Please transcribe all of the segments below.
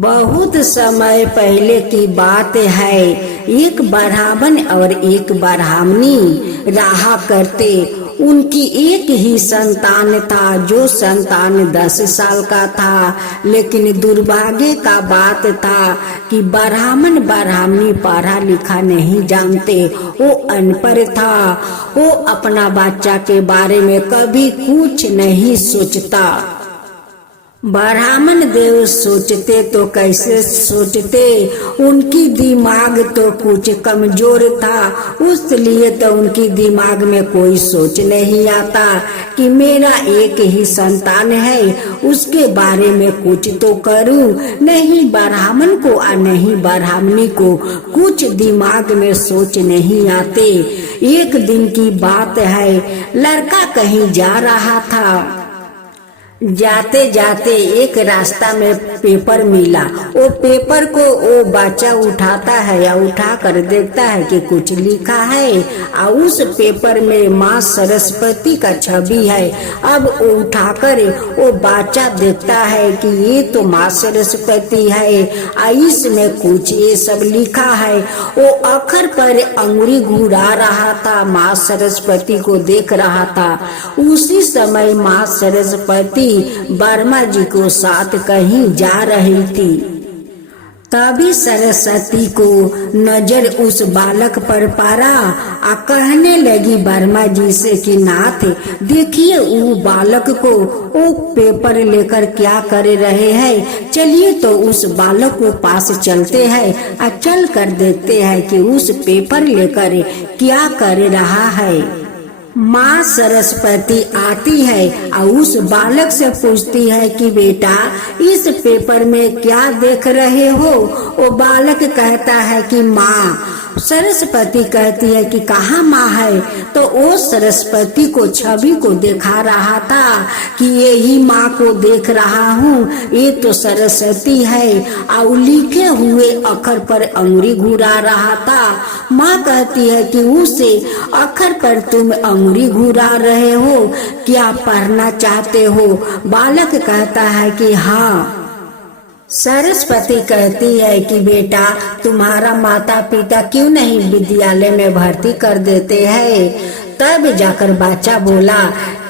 बहुत समय पहले की बात है। एक ब्राह्मण और एक ब्राह्मणी रहा करते। उनकी एक ही संतान था, जो संतान 10 साल का था। लेकिन दुर्भाग्य का बात था कि ब्राह्मण ब्राह्मणी पढ़ा लिखा नहीं जानते, वो अनपढ़ था। वो अपना बच्चा के बारे में कभी कुछ नहीं सोचता। ब्राह्मण देव सोचते तो कैसे सोचते, उनकी दिमाग तो कुछ कमजोर था, इसलिए तो उनकी दिमाग में कोई सोच नहीं आता कि मेरा एक ही संतान है, उसके बारे में कुछ तो करूं। नहीं ब्राह्मण को और नहीं ब्राह्मणी को कुछ दिमाग में सोच नहीं आते। एक दिन की बात है, लड़का कहीं जा रहा था। जाते जाते एक रास्ता में पेपर मिला। वो पेपर को वो बच्चा उठाता है या उठा कर देखता है कि कुछ लिखा है, और उस पेपर में माँ सरस्वती का छवि है। अब वो उठाकर वो बच्चा देखता है कि ये तो माँ सरस्वती है, और इसमें कुछ ये सब लिखा है। वो अक्षर पर अंगुली घुरा रहा था, माँ सरस्वती को देख रहा था। उसी समय माँ सरस्वती वर्मा जी को साथ कहीं जा रही थी। तभी सरस्वती को नजर उस बालक पर पड़ा और कहने लगी वर्मा जी से कि नाथ देखिए वो बालक को वो पेपर लेकर क्या कर रहे हैं। चलिए तो उस बालक को पास चलते हैं और चल कर देखते हैं कि उस पेपर लेकर क्या कर रहा है। माँ सरस्वती आती है और उस बालक से पूछती है कि बेटा इस पेपर में क्या देख रहे हो। वो बालक कहता है कि माँ। सरस्वती कहती है कि कहाँ माँ है। तो वो सरस्वती को छवि को दिखा रहा था कि यही माँ को देख रहा हूँ, ये तो सरस्वती है। और लिखे हुए अक्षर पर अंगुली घुरा रहा था। माँ कहती है कि उसे अक्षर पर तुम अंगुली घुरा रहे हो, क्या पढ़ना चाहते हो। बालक कहता है कि हाँ। सरस्वती कहती है कि बेटा तुम्हारा माता पिता क्यों नहीं विद्यालय में भर्ती कर देते हैं। तब जाकर बच्चा बोला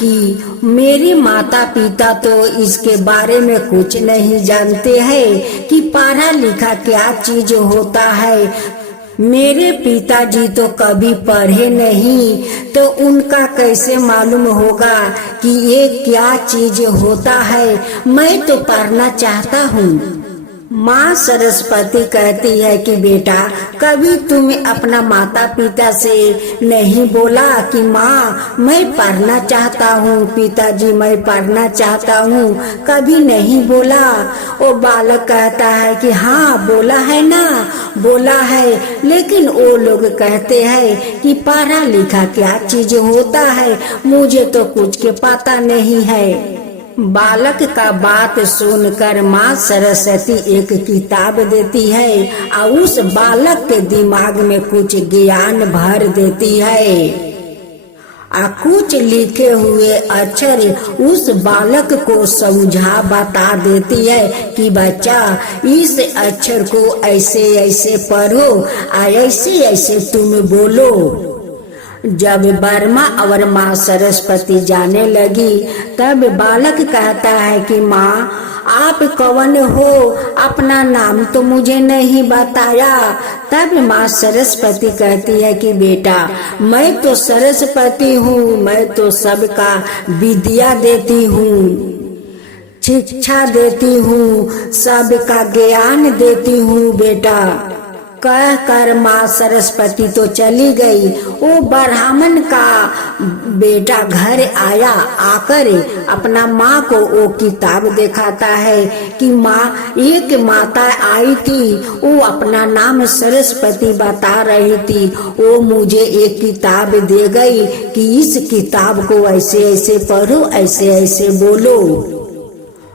कि मेरे माता पिता तो इसके बारे में कुछ नहीं जानते हैं कि पढ़ा लिखा क्या चीज होता है। मेरे पिताजी तो कभी पढ़े नहीं, तो उनका कैसे मालूम होगा कि ये क्या चीज होता है। मैं तो पढ़ना चाहता हूँ। माँ सरस्वती कहती है कि बेटा कभी तुम अपना माता पिता से नहीं बोला कि माँ मैं पढ़ना चाहता हूँ, पिताजी मैं पढ़ना चाहता हूँ, कभी नहीं बोला। वो बालक कहता है कि हाँ बोला है ना, बोला है, लेकिन वो लोग कहते हैं कि पढ़ा लिखा क्या चीज होता है, मुझे तो कुछ के पता नहीं है। बालक का बात सुनकर माँ सरस्वती एक किताब देती है और उस बालक के दिमाग में कुछ ज्ञान भर देती है। कुछ लिखे हुए अक्षर उस बालक को समझा बता देती है कि बच्चा इस अक्षर को ऐसे ऐसे पढ़ो और ऐसे ऐसे तुम बोलो। जब वर्मा और माँ सरस्वती जाने लगी तब बालक कहता है कि माँ आप कौन हो, अपना नाम तो मुझे नहीं बताया। तब माँ सरस्वती कहती है कि बेटा मैं तो सरस्वती हूँ, मैं तो सबका विद्या देती हूँ, शिक्षा देती हूँ, सबका ज्ञान देती हूँ बेटा। कह कर माँ सरस्वती तो चली गई। वो ब्राह्मण का बेटा घर आया, आकर अपना माँ को वो किताब दिखाता है कि माँ एक माता आई थी, वो अपना नाम सरस्वती बता रही थी, वो मुझे एक किताब दे गई कि इस किताब को ऐसे ऐसे पढ़ो, ऐसे ऐसे बोलो।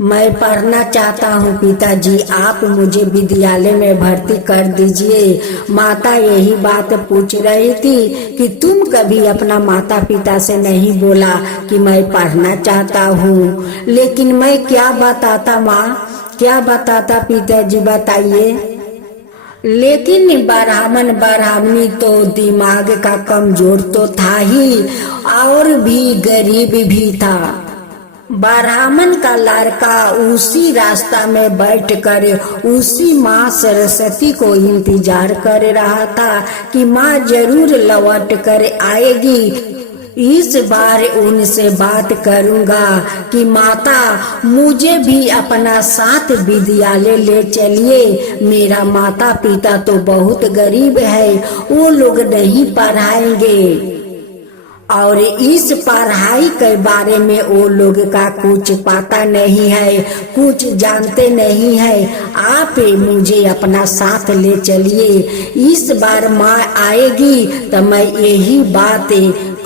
मैं पढ़ना चाहता हूँ पिताजी, आप मुझे विद्यालय में भर्ती कर दीजिए। माता यही बात पूछ रही थी कि तुम कभी अपना माता पिता से नहीं बोला कि मैं पढ़ना चाहता हूँ। लेकिन मैं क्या बताता माँ क्या बताता पिताजी, बताइए। लेकिन ब्राह्मणी तो दिमाग का कमजोर तो था ही और भी गरीब भी था। ब्राह्मण का लड़का उसी रास्ता में बैठकर उसी माँ सरस्वती को इंतजार कर रहा था कि माँ जरूर लौट कर आएगी। इस बार उनसे बात करूंगा कि माता मुझे भी अपना साथ विद्यालय ले चलिए। मेरा माता पिता तो बहुत गरीब है, वो लोग नहीं पढ़ाएंगे और इस पढ़ाई के बारे में वो लोग का कुछ पता नहीं है, कुछ जानते नहीं है। आप मुझे अपना साथ ले चलिए। इस बार माँ आएगी तो मैं यही बात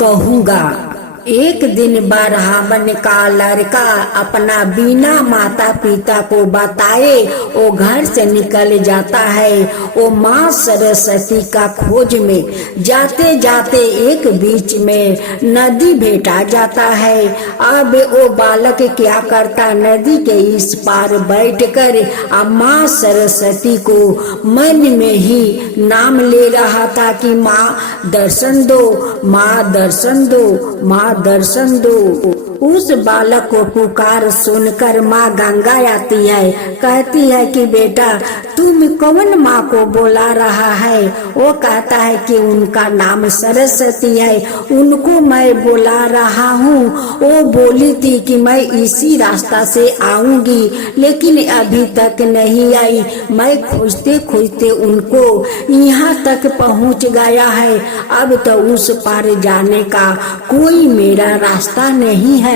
कहूँगा। एक दिन ब्राह्मण का लड़का अपना बिना माता पिता को बताए वो घर से निकल जाता है। वो माँ सरस्वती का खोज में जाते जाते एक बीच में नदी भेटा जाता है। अब वो बालक क्या करता, नदी के इस पार बैठकर माँ सरस्वती को मन में ही नाम ले रहा था कि माँ दर्शन दो, माँ दर्शन दो, माँ दर्शन दो। उस बालक को पुकार सुनकर माँ गंगा आती है, कहती है कि बेटा तुम कौन माँ को बुला रहा है। वो कहता है कि उनका नाम सरस्वती है, उनको मैं बुला रहा हूँ। वो बोली थी कि मैं इसी रास्ता से आऊंगी, लेकिन अभी तक नहीं आई। मैं खोजते खोजते उनको यहाँ तक पहुँच गया है। अब तो उस पार जाने का कोई मेरा रास्ता नहीं है।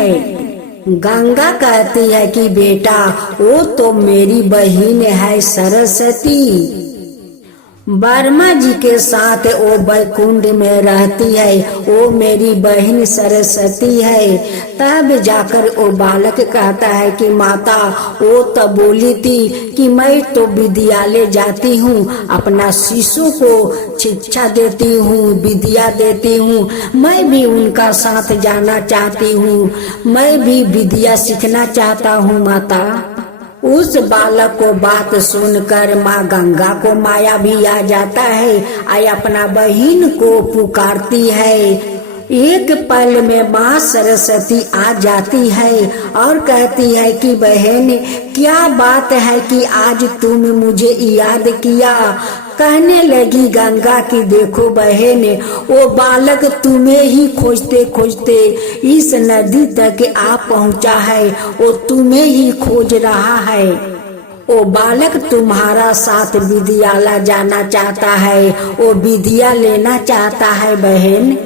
गंगा कहती है कि बेटा वो तो मेरी बहन है सरस्वती। वर्मा जी के साथ वो बैकुंठ में रहती है, वो मेरी बहन सरस्वती है। तब जाकर वो बालक कहता है कि माता वो तो बोली थी कि मैं तो विद्यालय जाती हूँ, अपना शिशु को शिक्षा देती हूँ, विद्या देती हूँ। मैं भी उनका साथ जाना चाहती हूँ, मैं भी विद्या सीखना चाहता हूँ माता। उस बालक को बात सुनकर माँ गंगा को माया भी आ जाता है, आई अपना बहन को पुकारती है। एक पल में माँ सरस्वती आ जाती है और कहती है कि बहन क्या बात है कि आज तुम मुझे याद किया। कहने लगी गंगा की देखो बहन, वो बालक तुम्हें ही खोजते खोजते इस नदी तक आ पहुँचा है, वो तुम्हें ही खोज रहा है। वो बालक तुम्हारा साथ विद्यालय जाना चाहता है, वो विद्या लेना चाहता है बहन।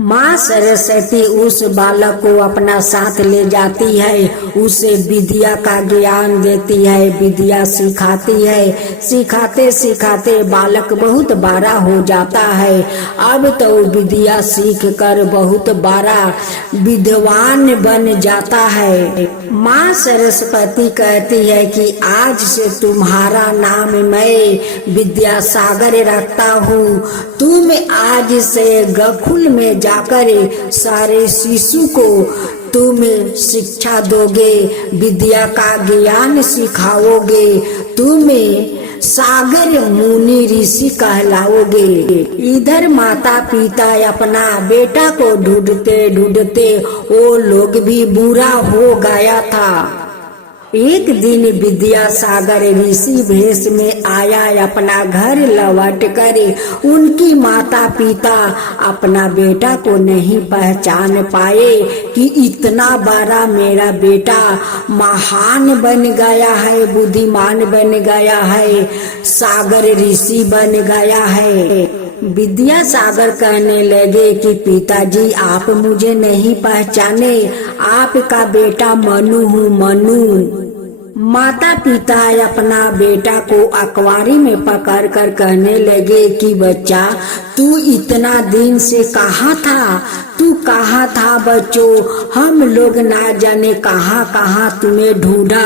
माँ सरस्वती उस बालक को अपना साथ ले जाती है, उसे विद्या का ज्ञान देती है, विद्या सिखाती है। सिखाते सिखाते बालक बहुत बड़ा हो जाता है। अब तो विद्या सीख कर बहुत बड़ा विद्वान बन जाता है। माँ सरस्वती कहती है कि आज से तुम्हारा नाम मैं विद्यासागर रखता हूँ। तुम आज से गोकुल में जाकर सारे शिशु को तुम शिक्षा दोगे, विद्या का ज्ञान सिखाओगे, तुम सागर मुनि ऋषि कहलाओगे। इधर माता पिता अपना बेटा को ढूंढते ढूंढते वो लोग भी बुरा हो गया था। एक दिन विद्यासागर ऋषि भेष में आया, अपना घर लौट कर उनकी माता पिता अपना बेटा को नहीं पहचान पाए कि इतना बड़ा मेरा बेटा महान बन गया है, बुद्धिमान बन गया है, सागर ऋषि बन गया है। विद्यासागर कहने लगे कि पिताजी आप मुझे नहीं पहचाने, आपका बेटा मनु हूँ, मनु। माता पिता अपना बेटा को अखबारी में पकड़ कर कहने लगे कि बच्चा तू इतना दिन से कहाँ था, तू कहाँ था बच्चों, हम लोग ना जाने कहाँ कहाँ तुम्हें ढूंढा,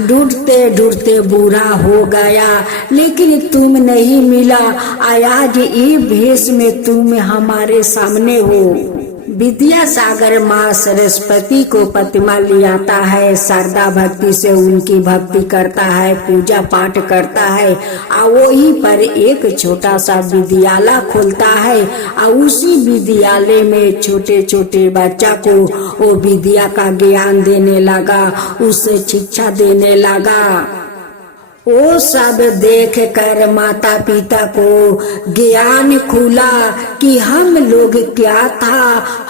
ढूंढते ढूंढते बुरा हो गया, लेकिन तुम नहीं मिला। आज ये भेष में तुम हमारे सामने हो। विद्या सागर माँ सरस्वती को प्रतिमा लियाता है, श्रद्धा भक्ति से उनकी भक्ति करता है, पूजा पाठ करता है और वहीं पर एक छोटा सा विद्यालय खोलता है और उसी विद्यालय में छोटे छोटे बच्चा को वो विद्या का ज्ञान देने लगा, उसे शिक्षा देने लगा। वो सब देख कर माता पिता को ज्ञान खुला कि हम लोग क्या था,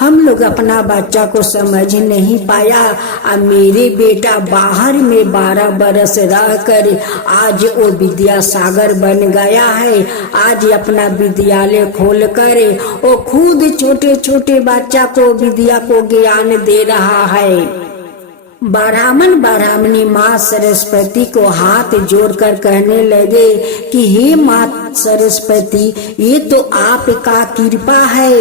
हम लोग अपना बच्चा को समझ नहीं पाया और मेरे बेटा बाहर में 12 बरस रह कर आज वो विद्या सागर बन गया है। आज अपना विद्यालय खोल कर वो खुद छोटे छोटे बच्चा को विद्या को ज्ञान दे रहा है। ब्राह्मण ब्राह्मणी माँ सरस्वती को हाथ जोड़कर कहने लगे कि हे माँ सरस्वती, ये तो आपका कृपा है,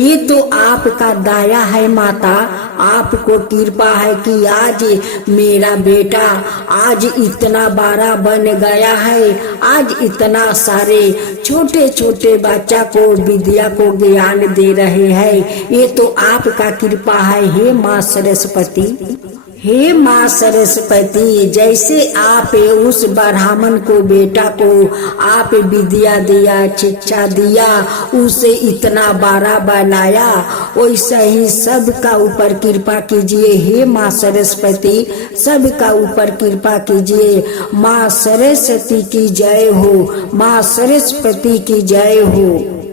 ये तो आपका दया है माता, आपको कृपा है कि आज मेरा बेटा आज इतना बड़ा बन गया है, आज इतना सारे छोटे छोटे बच्चा को विद्या को ज्ञान दे रहे हैं, ये तो आपका कृपा है हे माँ सरस्वती। हे माँ सरस्वती, जैसे आप उस ब्राह्मण को बेटा को आप विद्या दिया, शिक्षा दिया, उसे इतना बड़ा बनाया, वैसा ही सबका ऊपर कृपा कीजिए हे माँ सरस्वती, सबका ऊपर कृपा कीजिए। माँ सरस्वती की जय हो, माँ सरस्वती की जय हो।